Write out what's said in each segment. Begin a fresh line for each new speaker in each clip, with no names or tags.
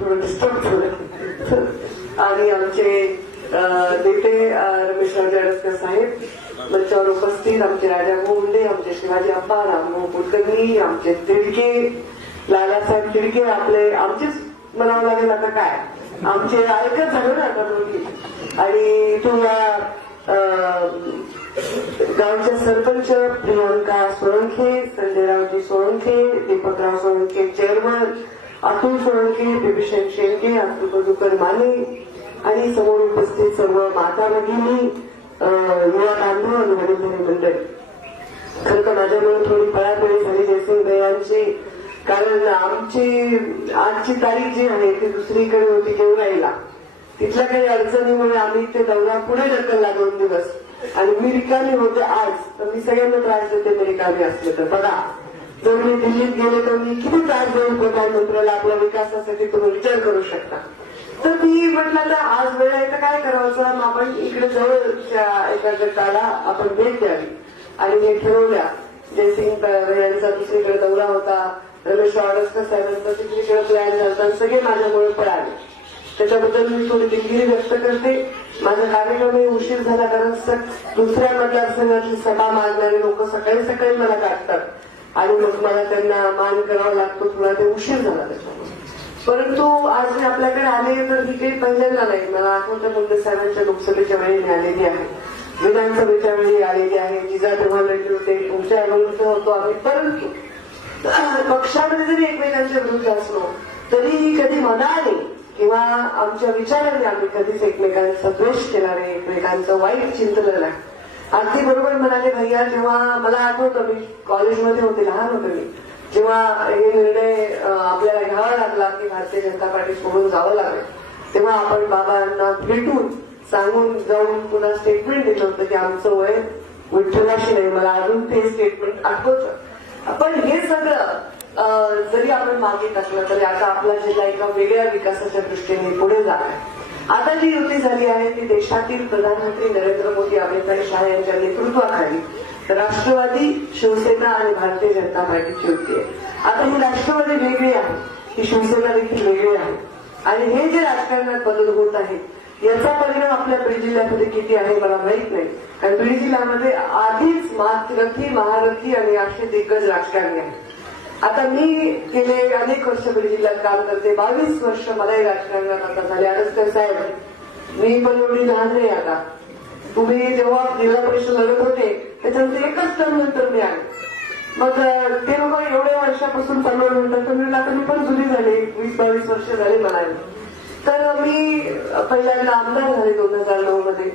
थोडं डिस्टर्ब झालं आणि आमचे नेते अं, रमेश राजे अडसकर साहेब मंचावर उपस्थित आमचे राजा गोंडे आमचे शिवाजी अप्पा रामभाऊ कुलकर्णी आमचे तिडके लालासाहेब तिडके आपले आमचेच म्हणावं लागेल आता काय? आमचे ऐकत झालं ना आता दोन्ही. आणि तुला गावच्या सरपंच प्रियांका सोळंखे संजयरावजी सोळंखे दीपकराव सोळंखे चेअरमन अतुल सोळंखे बिभीषण शेळके अतुल मधुकर माने आणि समोर उपस्थित सर्व माता भगिनी युवा बांधव आणि वडीलधारी मंडळ. खरं तर माझ्यामुळे थोडी पळापळी झाली जयसिंग यांची कारण आमची आजची तारीख जी आहे ती दुसरीकडे होती गेवराईला तिथल्या काही अडचणीमुळे आम्ही ते दौरा पुढे ढकलला दोन दिवस. आणि मी रिकामी होते आज तर मी सगळ्यांना त्रास देते मी रिकामी असले तर. बघा जर मी दिल्लीत गेले तर मी किती त्रास देऊन प्रधानमंत्र्याला आपल्या विकासासाठी तुम्ही विचार करू शकता? तर मी म्हटलं तर आज वेळ आहे तर काय करायचं आपण इकडे जवळच्या एका गटाला आपण भेट द्यावी आणि हे ठरवल्या जयसिंग यांचा दुसरीकडे दौरा होता. रमेश वाडसकर साहेबांचा तिसरीकडे प्लॅन झाला सगळे माझ्यामुळे पळाले. त्याच्याबद्दल मी थोडी दिलगिरी व्यक्त करते. माझा कार्यक्रमही उशीर झाला कारण दुसऱ्या मतदारसंघातली सभा मारणारे लोक सकाळी सकाळी मला काढतात आणि मग मला त्यांना मान करावा लागतो थोडा ते उशीर झाला त्याच्यामुळे. परंतु आज मी आपल्याकडे आले तर ही काही पहिल्यांदा नाही. मला आठवतं मुंडे साहेबांच्या लोकसभेच्या वेळी मी आलेली आहे. विधानसभेच्या वेळी आलेली आहे. जिजा तेव्हा लढले होते तुमच्या विरुद्ध होतो आम्ही. परंतु पक्षामध्ये जरी एकमेकांच्या विरुद्ध असलो तरी कधी मनाने किंवा आमच्या विचाराने आम्ही कधीच एकमेकांचा द्वेष केला नाही एकमेकांचं वाईट चिंतलं नाही. अगदी बरोबर म्हणाले भैया जेव्हा मला आठवतं मी कॉलेजमध्ये होते लहान होते मी जेव्हा हे निर्णय आपल्याला घ्यावा लागला की भारतीय जनता पार्टी सोडून जावं लागेल तेव्हा आपण बाबांना भेटून सांगून जाऊन पुन्हा स्टेटमेंट दिलं होतं की आमचं वय विठ्ठलाशी नाही मला अजून ते स्टेटमेंट आठवतं. पण हे सगळं जरी आपण मागे टाकलं तरी आता आपला जिल्हा एका वेगळ्या विकासाच्या दृष्टीने पुढे जाणार आहे. आता जी युती झाली आहे ती देशातील प्रधानमंत्री नरेंद्र मोदी अमितभाई शाह यांच्या नेतृत्वाखाली राष्ट्रवादी शिवसेना आणि भारतीय जनता पार्टीची युती आहे. आता ही राष्ट्रवादी वेगळी आहे ही शिवसेना देखील वेगळी आहे. आणि हे जे राजकारणात बदल होत आहेत याचा परिणाम आपल्या बीड जिल्ह्यामध्ये किती आहे मला माहीत नाही. कारण बीड जिल्ह्यामध्ये आधीच मातरथी महारथी आणि असे दिग्गज राजकारणी आहेत. आता मी गेले अनेक वर्ष बीड जिल्ह्यात काम करते. बावीस वर्ष मलाही राजकारणात आता झाले. अडस्कर साहेब मी पण एवढी लहान नाही आता. तुम्ही जेव्हा जिल्हा परिषद लढत होते त्याच्यानंतर एकच टर्म नंतर मी आले मग ते लोक एवढ्या वर्षापासून चालू म्हणतात तर म्हटलं, आता मी पण जुनी झाले. वीस बावीस वर्ष झाले मला तर मी पहिल्यांदा आमदार झाले दोन हजार नऊ मध्ये.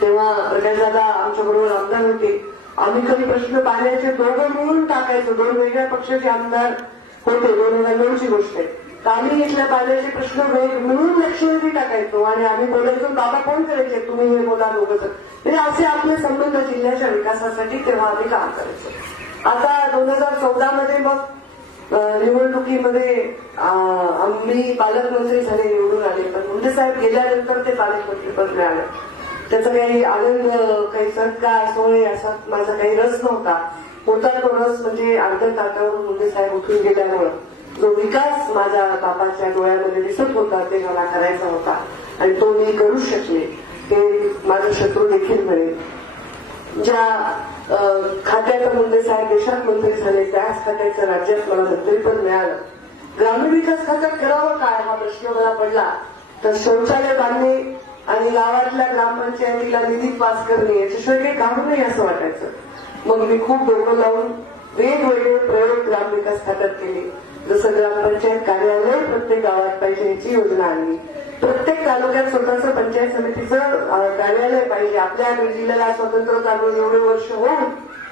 तेव्हा प्रकाश दादा आमच्या बरोबर आमदार होते. आम्ही कधी प्रश्न पाण्याचे दोघं मिळून टाकायचो. दोन वेगळ्या पक्षाचे आमदार होते. दोन हजार नऊची गोष्ट आहे. तर आम्ही इथल्या पाण्याचे प्रश्न वेग मिळून लक्षवेधी टाकायचो. आणि आम्ही बोलायचो बाबा कोण करायचे? तुम्ही हे बोला दोघं म्हणजे असे आपले संबंध जिल्ह्याच्या विकासासाठी तेव्हा आम्ही काम करायचो. आता दोन हजार चौदा मध्ये मग निवडणुकीमध्ये अं, आम्ही पालकमंत्री झाले निवडून आले. पण मुंडे साहेब गेल्यानंतर ते पालकमंत्रीपद मिळालं. त्याचा काही आनंद काही सत्कार सोहळे असा माझा काही रस नव्हता. होता तो रस म्हणजे अर्ध्या ताटावरून मुंडे साहेब उठून गेल्यामुळं. जो विकास माझ्या बाबाच्या डोळ्यामध्ये दिसत होता ते मला करायचा होता. आणि तो मी करू शकले ते माझा शत्रू देखील मिळेल ज्या खात्याचं खात्याचा मुंडे साहेब देशात मंत्री झाले त्याच खात्याचं राज्यात मला मंत्रीपद मिळालं. ग्रामीण विकास खात्यात करावं काय हा प्रश्न मला पडला. तर शौचालय बांधणे आणि गावातल्या ग्रामपंचायतीला निधी पास करणे याच्याशिवाय काही काम नाही असं वाटायचं. मग मी खूप डोकं लावून वेगवेगळे प्रयोग ग्रामविकास खात्यात केले. जसं ग्रामपंचायत कार्यालय प्रत्येक गावात पाहिजे याची योजना आणली. प्रत्येक तालुक्यात स्वतःचं पंचायत समितीचं कार्यालय पाहिजे. आपल्या जिल्ह्याला स्वतंत्र चालून एवढे वर्ष होऊन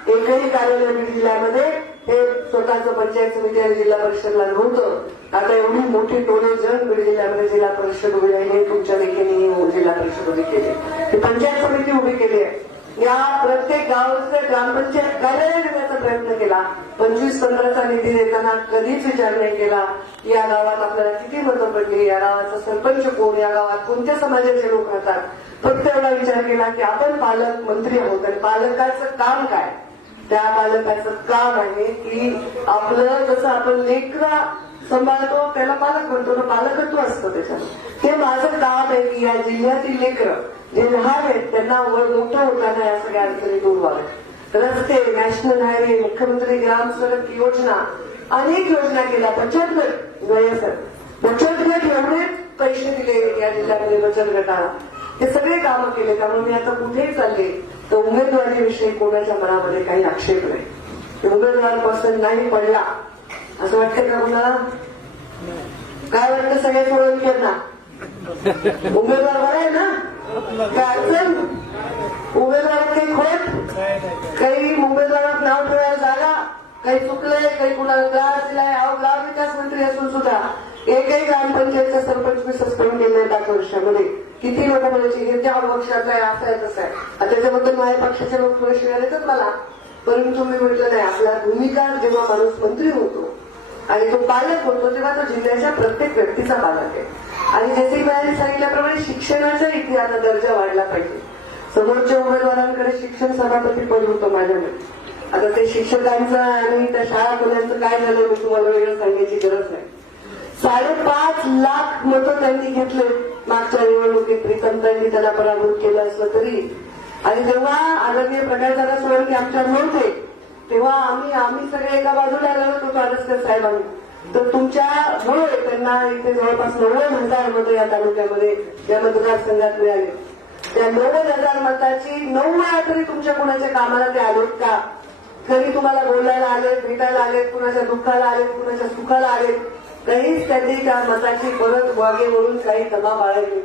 एकही कार्यालय बीड जिल्ह्यामध्ये हे स्वतःच पंचायत समिती आणि जिल्हा परिषदला नव्हतं आता एवढी मोठी टोले जण बीड जिल्ह्यामध्ये जिल्हा परिषद उभी राहिली तुमच्या देखील जिल्हा परिषद उभी केली ही पंचायत समिती उभी केली आहे. या प्रत्येक गावाचं ग्रामपंचायत कार्यालय देण्याचा प्रयत्न केला. पंचवीस पंधराचा निधी देताना कधीच विचार नाही केला. या गावात आपल्याला किती मतं पडली? या गावाचा सरपंच कोण? या गावात कोणत्या समाजाचे लोक राहतात? फक्त एवढा विचार केला की आपण पालक मंत्री आहोत आणि पालकाचं काम काय? त्या पालकाचं काम आहे की आपलं जसं आपण लेकरा सांभाळतो त्याला पालक म्हणतो ना पालकत्व असतं त्याच्यात. हे माझं काम आहे की या जिल्ह्यातील लेकरं जे लहान आहेत त्यांना वर मोठं होताना या सगळ्या अडचणी दूर व्हाव्यात. रस्ते नॅशनल हायवे मुख्यमंत्री ग्राम सडक योजना अनेक योजना केल्या. बचत गट गैरसर बचत गट एवढे पैसे दिले या जिल्ह्यामध्ये बचत गटाला हे सगळे कामं केले त्यामुळे मी आता कुठेही चालले तर उमेदवारीविषयी कोणाच्या मनामध्ये काही आक्षेप नाही. उमेदवार पसंत नाही पडला असं वाटतं का कुणाला काय वाटतं सगळ्या सोडून उमेदवार बरं आहे ना? काय अडचण? उमेदवारात काही खोट? काही उमेदवारात नाव ठेवायला जागा काही चुकलंय? काही कुणाला त्रास दिलाय? अहो गाव विकास मंत्री असून सुद्धा एकही ग्रामपंचायतचा सरपंच मी सस्पेंड केलंय पाच वर्षामध्ये. किती लोक म्हणायचे हे त्या पक्षाचा आहे असं आहे तसं आहे. त्याच्याबद्दल माझ्या पक्षाचे लोक प्रश्न येतात मला. परंतु मी म्हटलं नाही आपला भूमिका जेव्हा माणूस मंत्री होतो आणि तो पालक होतो तेव्हा तो जिल्ह्याच्या प्रत्येक व्यक्तीचा पालक आहे. आणि जसे मी सांगितल्याप्रमाणे शिक्षणाचा इतिहास दर्जा वाढला पाहिजे. समोरच्या उमेदवारांकडे शिक्षण सभापती पद होतं माझ्यामध्ये आता ते शिक्षकांचं आणि त्या शाळा मुलांचं काय झालं मी तुम्हाला वेगळं सांगायची गरज नाही. साडेपाच लाख मतं त्यांनी घेतले मागच्या मंडळांनी त्याला पराभूत केलं असलं तरी. आणि जेव्हा आदरणीय प्रकाशदादा सोळंकी आमच्या नव्हते तेव्हा आम्ही आम्ही सगळे एका बाजूला लढत होतो आरसकर साहेबांनी तर तुमच्यामुळे त्यांना इथे जवळपास नव्वद हजार मतं या तालुक्यामध्ये या मतदारसंघात मिळाले. त्या नव्वद हजार मताची नऊ वेळा तरी तुमच्या कुणाच्या कामाला ते आलेत का? कधी तुम्हाला बोलायला आले भेटायला आले कुणाच्या दुःखाला आले कुणाच्या सुखाला आले. काहीच त्यांनी त्या मताची परत वागे वळून काही तमा बाळगली नाही.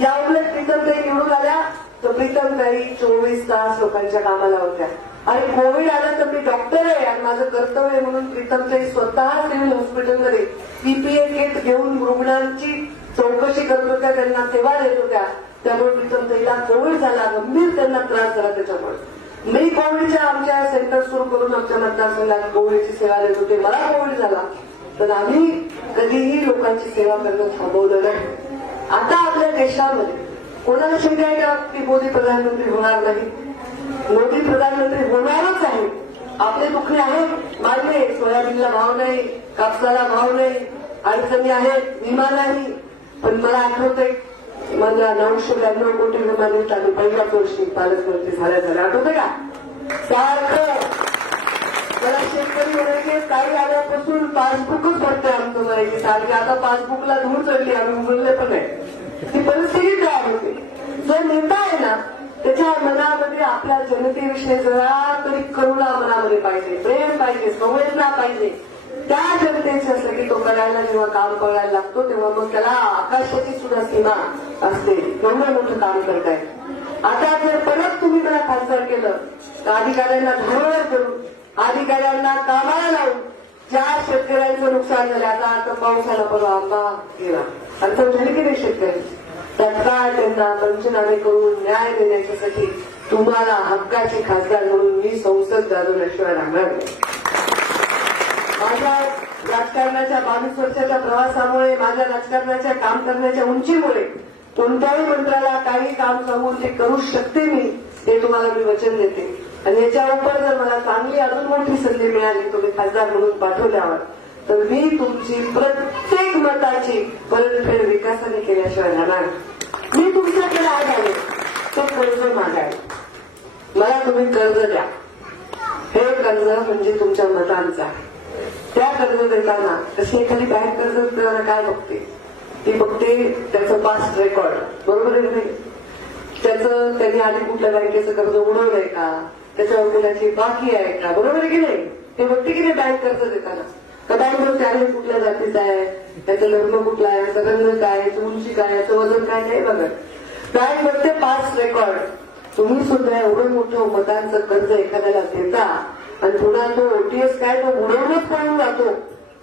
या उलट प्रीतम ताई निवडून आल्या. तर प्रीतम ताई चोवीस तास लोकांच्या कामाला होत्या. आणि कोविड आलं तर मी डॉक्टर आहे आणि माझं कर्तव्य आहे म्हणून प्रीतमताई स्वतः सिव्हिल हॉस्पिटलमध्ये पीपीए किट घेऊन रुग्णांची चौकशी करत होत्या त्यांना सेवा देत होत्या. त्यामुळे प्रीतमताईला कोविड झाला गंभीर त्यांना त्रास झाला त्याच्यामुळे. मी कोविडच्या आमच्या सेंटर सुरू करून आमच्या मतदारसंघात कोविडची सेवा देत होते. मला कोविड झाला. पण आम्ही कधीही लोकांची सेवा करणं थांबवलं नाही. आता आपल्या देशामध्ये कोणाला शंका आहे का की मोदी प्रधानमंत्री होणार नाही. मोदी प्रधानमंत्री होणारच आहे. आपले दुखणे आहेत. मान्य सोयाबीनला भाव नाही कापसाला भाव नाही अडचणी आहेत विमा नाही. पण मला आठवतंय मला नऊशे ब्याण्णव कोटी विमा नीट आम्ही पहिल्याच वर्षी पालकमंत्री झाल्या. झाल्या. आठवतं का? सारखं मला शेतकरी म्हणायचे काही आल्यापासून पासबुकच भरते आमचं म्हणायचे सारखे आता पासबुकला धूळ चढली आम्ही उघडले पण आहे ती परिस्थिती काय होते. जो नेता आहे ना त्याच्या मनामध्ये आपल्या जनतेविषयी जरा तरी करुणा मनामध्ये पाहिजे प्रेम पाहिजे संवेदना पाहिजे. त्या जनतेचे असलं की तो करायला जेव्हा काम करायला लागतो तेव्हा मग त्याला आकाशाची सुद्धा सीमा असते. एवढं मोठं काम करताय. आता जर परत तुम्ही मला खासदार केलं तर अधिकाऱ्यांना धारवळ करून अधिकाऱ्यांना कामाला लावून ज्या शेतकऱ्यांचं नुकसान झालं. आता आता पावसाला आला परवा आंबा गेला. अडचण झाली की नाही शेतकरी? तत्काळ त्यांना पंचनामे करून न्याय देण्याच्यासाठी तुम्हाला हक्काचे खासदार म्हणून मी संसद गाजवल्याशिवाय राहणार नाही माझ्या राजकारणाच्या बावीस वर्षाच्या प्रवासामुळे माझ्या राजकारणाच्या काम करण्याच्या उंचीमुळे कोणत्याही मंत्र्याला काही काम सांगून ते करू शकते मी ते तुम्हाला मी वचन देते. आणि याच्या उपर जर मला चांगली अजून मोठी संधी मिळाली तुम्ही खासदार म्हणून पाठवल्यावर तर मी तुमची प्रत्येक मताची परतफेड विकासाने केल्याशिवाय राहणार मी तुमच्याकडे आज आले तो कर्ज मागाय. मला तुम्ही कर्ज द्या. हे कर्ज म्हणजे तुमच्या मतांचा त्या कर्ज देताना तशी एखादी बँक कर्ज देताना काय बघते? ती बघते त्याचं पास्ट रेकॉर्ड बरोबर आहे नाही? त्याचं त्यांनी आधी कुठल्या बँकेचं कर्ज उडवलंय का? त्याच्यावर कुणाची बाकी आहे का? बरोबर आहे की नाही? ते बघते की नाही बँक कर्ज देताना? तर बँक कर्ज आहे कुठल्या जातीचा आहे? त्याचं लग्न कुठला आहे? याचा रंग काय याची उंची काय याचं वजन काय नाही बघत बँक बघते पास रेकॉर्ड तुम्ही सुद्धा एवढं मोठं मतांचं कर्ज एखाद्याला देता आणि पुन्हा तो ओटीएस काय तो बुडवूनच पडून जातो.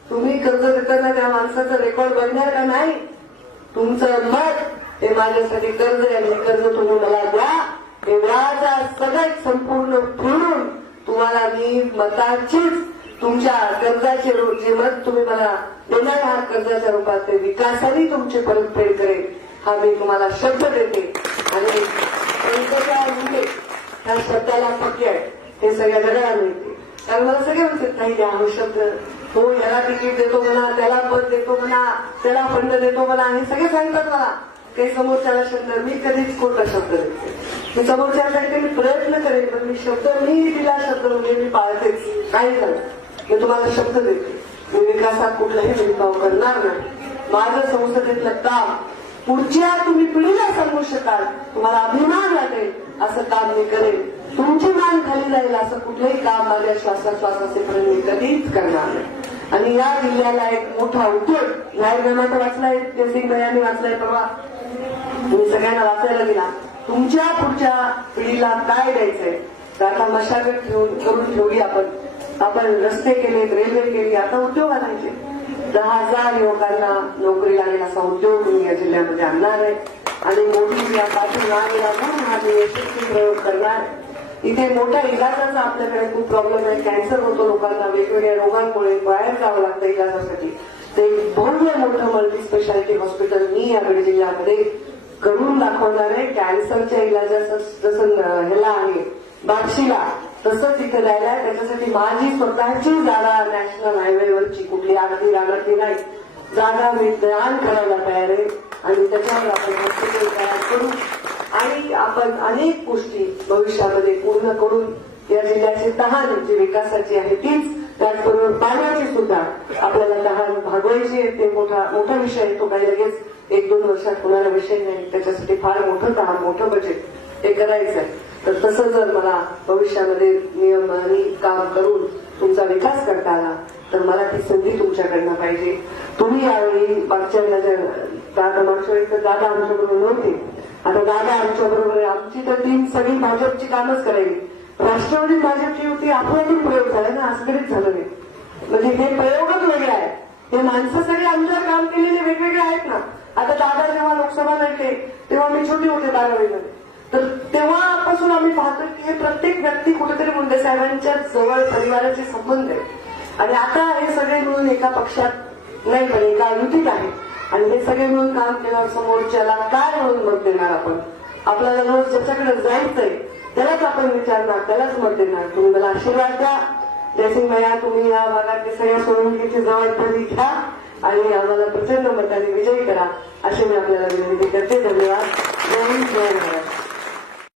तुम्ही कर्ज देताना त्या माणसाचा रेकॉर्ड बघणार का नाही? तुमचं मत हे माझ्यासाठी कर्ज आहे. कर्ज तुम्ही मला द्या. हे व्याजा संपूर्ण फिरून तुम्हाला मी मताचीच तुमच्या कर्जाचे रू- जे मत तुम्ही मला देणार हा कर्जाच्या रूपात ते विकासाने तुमची परतफेड करेल हा मी तुम्हाला शब्द देते. आणि म्हणजे ह्या शब्दाला पक्के हे सगळ्या जगाला मिळते. कारण मला सगळे म्हणतात नाही द्या हा शब्द हो याला तिकीट देतो म्हणा त्याला पद देतो म्हणा त्याला फंड देतो म्हणा हे सगळे सांगतात मला. काही समोरच्याला शब्द मी कधीच कोणता शब्द देते मी समोरच्यासाठी मी प्रयत्न करेन पण मी शब्द मी दिला शब्द म्हणजे मी पाळतेच. काही झालं. मी तुम्हाला शब्द देते. मी विकासात कुठलाही भेदभाव करणार नाही. माझं संसदेतलं काम पुढच्या तुम्ही पिढीला सांगू शकाल. तुम्हाला अभिमान वाटेल असं काम मी करेन. तुमची मान खाली जाईल असं कुठलंही काम माझ्या श्वासाश्वास असेपर्यंत मी कधीच करणार नाही. आणि या जिल्ह्याला एक मोठा उद्योग जाहीरनामा वाचलाय ते सिंग यांनी वाचलाय परवा. तुम्ही सगळ्यांना वाचायला दिला. तुमच्या पुढच्या पिढीला काय द्यायचंय? तर आता मशागत ठेवून करून ठेवली आपण. आपण रस्ते केले रेल्वे केली आता उद्योग आणायचे. दहा हजार युवकांना नोकरी लागेल असा उद्योग मी या जिल्ह्यामध्ये आणणार आहे. आणि मोठी या पाठी लागेल यशस्वी प्रयोग करणार इथे मोठ्या इलाजाचा आपल्याकडे खूप प्रॉब्लेम आहे. कॅन्सर होतो लोकांना वेगवेगळ्या रोगांमुळे बाहेर जावं लागतं इलाजासाठी. ते भव्य मोठं मल्टी स्पेशालिटी हॉस्पिटल मी याकडे जिल्ह्यामध्ये करून दाखवणार आहे कॅन्सरच्या इलाजाचं जसं ह्याला आहे बार्शीला तसंच इथं द्यायला आहे. त्याच्यासाठी माझी स्वतःची जागा नॅशनल हायवेवरची कुठली आगती रागती नाही. जागा मी दान करायला तयार आहे. आणि त्याच्यावर आपण हॉस्पिटल तयार करू. आणि आपण अनेक गोष्टी भविष्यामध्ये पूर्ण करून या जिल्ह्याची तहान जी विकासाची आहे तीच त्याचबरोबर पाण्याची सुद्धा आपल्याला तहान भागवायची आहे. ते मोठा मोठा विषय आहे. तो काही लगेच एक दोन वर्षात कुणाला विषय नाही त्याच्यासाठी फार मोठं काम मोठं बजेट हे करायचं आहे तर तसं जर मला भविष्यामध्ये नियमाने काम करून तुमचा विकास करता आला तर मला ती संधी तुमच्याकडनं पाहिजे. तुम्ही यावेळी मागच्या दादा मागच्या वेळी तर दादा आमच्याबरोबर नव्हते. आता दादा आमच्या बरोबर आहे. आमची तर टीम सगळी भाजपची कामच करायची. राष्ट्रवादी भाजपची युती आपल्यातून प्रयोग झाला ना असं झालं नाही. म्हणजे हे प्रयोगच वेगळे आहेत हे माणसं सगळे आमच्यावर काम केलेले वेगवेगळे आहेत ना. आता दादा जेव्हा लोकसभा लढले तेव्हा मी छोटी होते बारावीमध्ये तर तेव्हापासून आम्ही पाहतो की हे प्रत्येक व्यक्ती कुठेतरी मुंडे साहेबांच्या जवळ परिवाराचे संबंध आहेत. आणि आता हे सगळे मिळून एका पक्षात नाही पण एका युतीत आहे. आणि हे सगळे मिळून काम केल्यावर समोरच्याला काय म्हणून मत देणार आपण? आपल्याला रोज ज्याच्याकडे जायचंय त्यालाच आपण विचारणार त्यालाच मत देणार. तुम्ही मला आशीर्वाद द्या. जयसिंग भैया तुम्ही या भागातले सगळ्या सोडवणुकीची जबाबदारी घ्या आणि आम्हाला प्रचंड मताने विजयी करा अशी मी आपल्याला विनंती करते. धन्यवाद. जय हिंद जय महाराष्ट्र